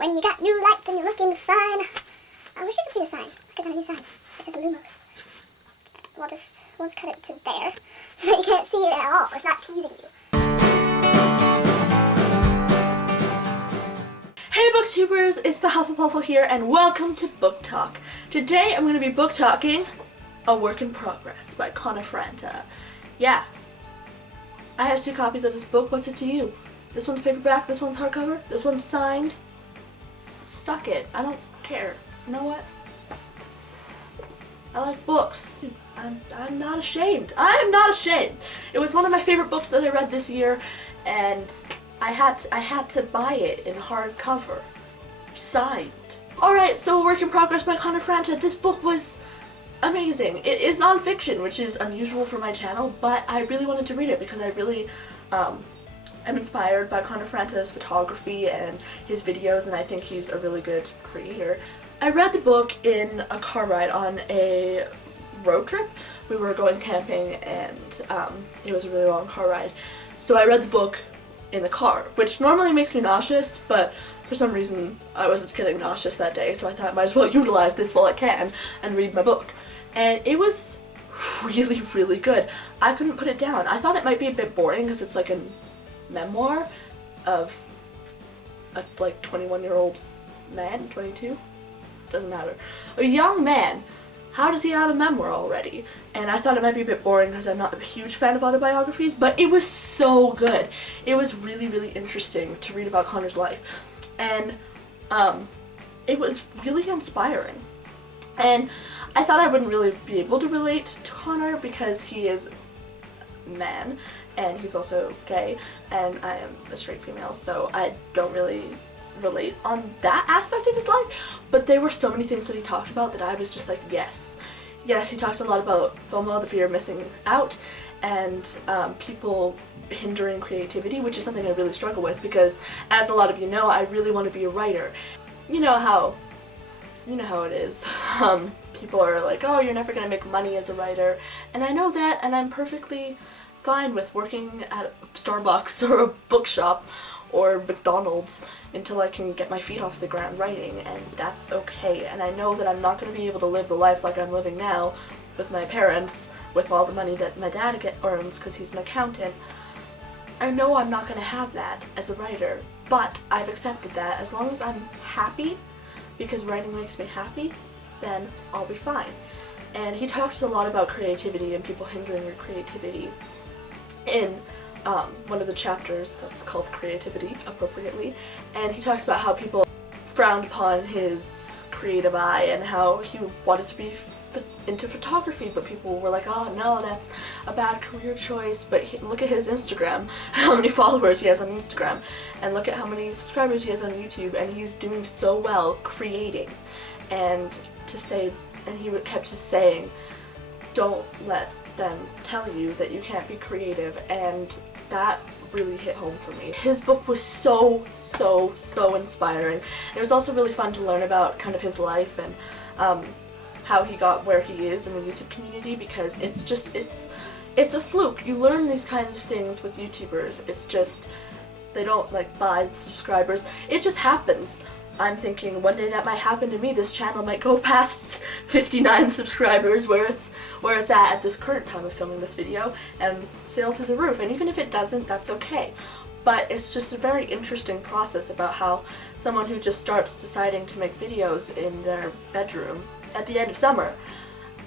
when you got new lights and you're looking fine. I wish you could see the sign. I got a new sign. It says Lumos. We'll just cut it to there so that you can't see it at all. It's not teasing you. Hey booktubers, it's the Hufflepuffle here and welcome to Book Talk. Today I'm going to be book talking A Work in Progress by Franta. Yeah, I have 2 copies of this book. What's it to you? This one's paperback, this one's hardcover, this one's signed. Suck it. I don't care. You know what? I like books. I'm not ashamed. I'm not ashamed. It was one of my favorite books that I read this year, and I had to buy it in hardcover, signed. Alright, so A Work in Progress by Franta. This book was amazing. It is nonfiction, which is unusual for my channel, but I really wanted to read it because I really am inspired by Franta's photography and his videos, and I think he's a really good creator. I read the book in a car ride on a road trip. We were going camping and it was a really long car ride. So I read the book in the car, which normally makes me nauseous, but for some reason I wasn't getting nauseous that day, so I thought I might as well utilize this while I can and read my book. And it was really, really good. I couldn't put it down. I thought it might be a bit boring because it's like a memoir of a like 21-year-old man, 22? Doesn't matter. A young man. How does he have a memoir already? And I thought it might be a bit boring because I'm not a huge fan of autobiographies, but it was so good. It was really, really interesting to read about Connor's life. And it was really inspiring. And I thought I wouldn't really be able to relate to Connor because he is a man and he's also gay and I am a straight female, so I don't really relate on that aspect of his life, but there were so many things that he talked about that I was just like, yes. Yes, he talked a lot about FOMO, the fear of missing out, and people hindering creativity, which is something I really struggle with because, as a lot of you know, I really want to be a writer. You know how it is. People are like, oh, you're never going to make money as a writer, and I know that, and I'm perfectly fine with working at Starbucks or a bookshop or McDonald's until I can get my feet off the ground writing, and that's okay. And I know that I'm not going to be able to live the life like I'm living now with my parents, with all the money that my dad earns because he's an accountant. I know I'm not going to have that as a writer, but I've accepted that. As long as I'm happy, because writing makes me happy, then I'll be fine. And he talks a lot about creativity and people hindering your creativity in one of the chapters that's called Creativity, appropriately, and he talks about how people frowned upon his creative eye and how he wanted to be into photography, but people were like, oh no, that's a bad career choice. But look at his Instagram, how many followers he has on Instagram, and look at how many subscribers he has on YouTube, and he's doing so well creating. And he kept just saying, don't let them tell you that you can't be creative, and that really hit home for me. His book was so inspiring. It was also really fun to learn about kind of his life and how he got where he is in the YouTube community, because it's a fluke. You learn these kinds of things with YouTubers. It's just, they don't like buy the subscribers. It just happens. I'm thinking one day that might happen to me. This channel might go past 59 subscribers where it's at this current time of filming this video and sail through the roof. And even if it doesn't, that's okay. But it's just a very interesting process about how someone who just starts deciding to make videos in their bedroom at the end of summer,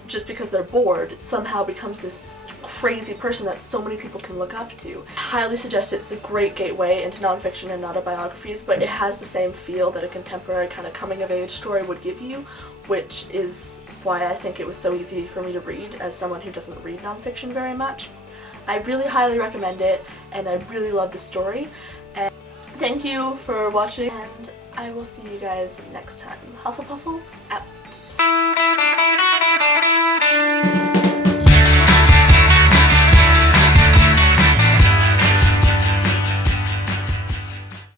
just because they're bored, somehow becomes this crazy person that so many people can look up to. I highly suggest it. It's a great gateway into nonfiction and autobiographies, but it has the same feel that a contemporary kind of coming-of-age story would give you, which is why I think it was so easy for me to read as someone who doesn't read nonfiction very much. I really highly recommend it, and I really love the story. And thank you for watching, and I will see you guys next time. Hufflepuffle?